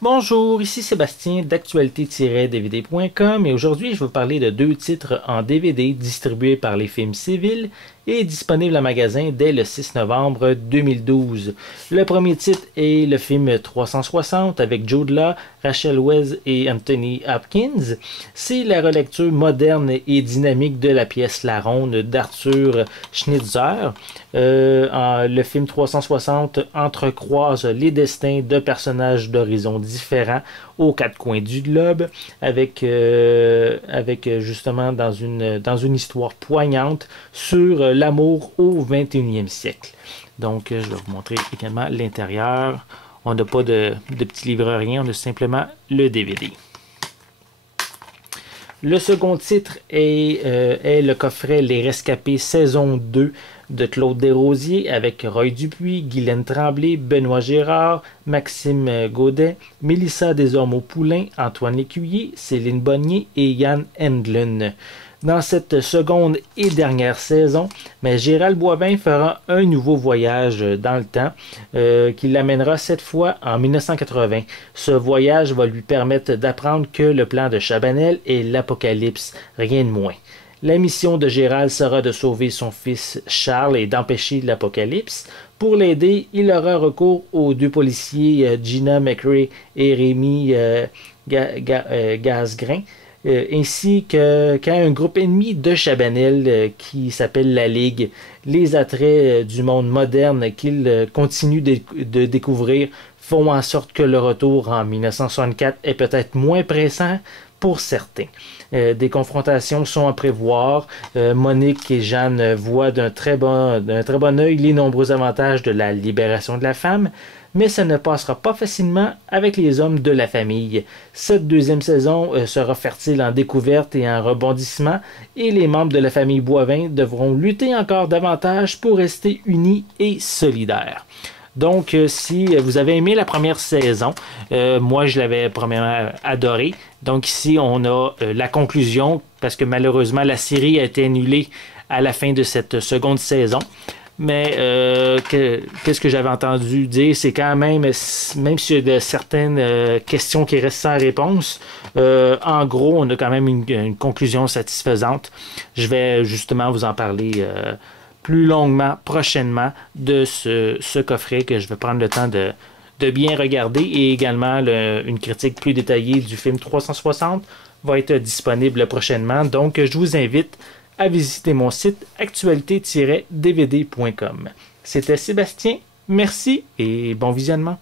Bonjour, ici Sébastien d'actualité-dvd.com et aujourd'hui je vais vous parler de deux titres en DVD distribués par les Films Civils et disponibles en magasin dès le 6 novembre 2012. Le premier titre est le film 360 avec Jude Law, Rachel Weisz et Anthony Hopkins. C'est la relecture moderne et dynamique de la pièce La Ronde d'Arthur Schnitzer. Le film 360 entrecroise les destins de personnages d'horizons différents aux quatre coins du globe, avec justement dans une histoire poignante sur l'amour au 21e siècle. Donc, je vais vous montrer également l'intérieur. On n'a pas de petit livre, rien, on a simplement le DVD. Le second titre est le coffret Les Rescapés saison 2 de Claude Desrosiers avec Roy Dupuis, Guylaine Tremblay, Benoît Gérard, Maxime Gaudet, Mélissa Desormeaux-Poulain, Antoine Lécuyer, Céline Bonnier et Yann Endlin. Dans cette seconde et dernière saison, mais Gérald Boivin fera un nouveau voyage dans le temps qui l'amènera cette fois en 1980. Ce voyage va lui permettre d'apprendre que le plan de Chabanel est l'apocalypse, rien de moins. La mission de Gérald sera de sauver son fils Charles et d'empêcher l'apocalypse. Pour l'aider, il aura recours aux deux policiers Gina McRae et Rémi Gasgrain, ainsi qu'à un groupe ennemi de Chabanel qui s'appelle la Ligue. Les attraits du monde moderne qu'il continue de découvrir font en sorte que le retour en 1964 est peut-être moins pressant pour certains. Des confrontations sont à prévoir. Monique et Jeanne voient d'un très bon œil les nombreux avantages de la libération de la femme, mais ça ne passera pas facilement avec les hommes de la famille. Cette deuxième saison sera fertile en découvertes et en rebondissements, et les membres de la famille Boivin devront lutter encore davantage pour rester unis et solidaires. Donc, si vous avez aimé la première saison, moi je l'avais premièrement adoré. Donc ici, on a la conclusion, parce que malheureusement, la série a été annulée à la fin de cette seconde saison. Mais qu'est-ce que j'avais entendu dire, c'est quand même s'il y a de certaines questions qui restent sans réponse, en gros, on a quand même une conclusion satisfaisante. Je vais justement vous en parler plus longuement prochainement de ce coffret que je vais prendre le temps de bien regarder, et également une critique plus détaillée du film 360 va être disponible prochainement. Donc je vous invite à visiter mon site actualité-dvd.com. C'était Sébastien, merci et bon visionnement.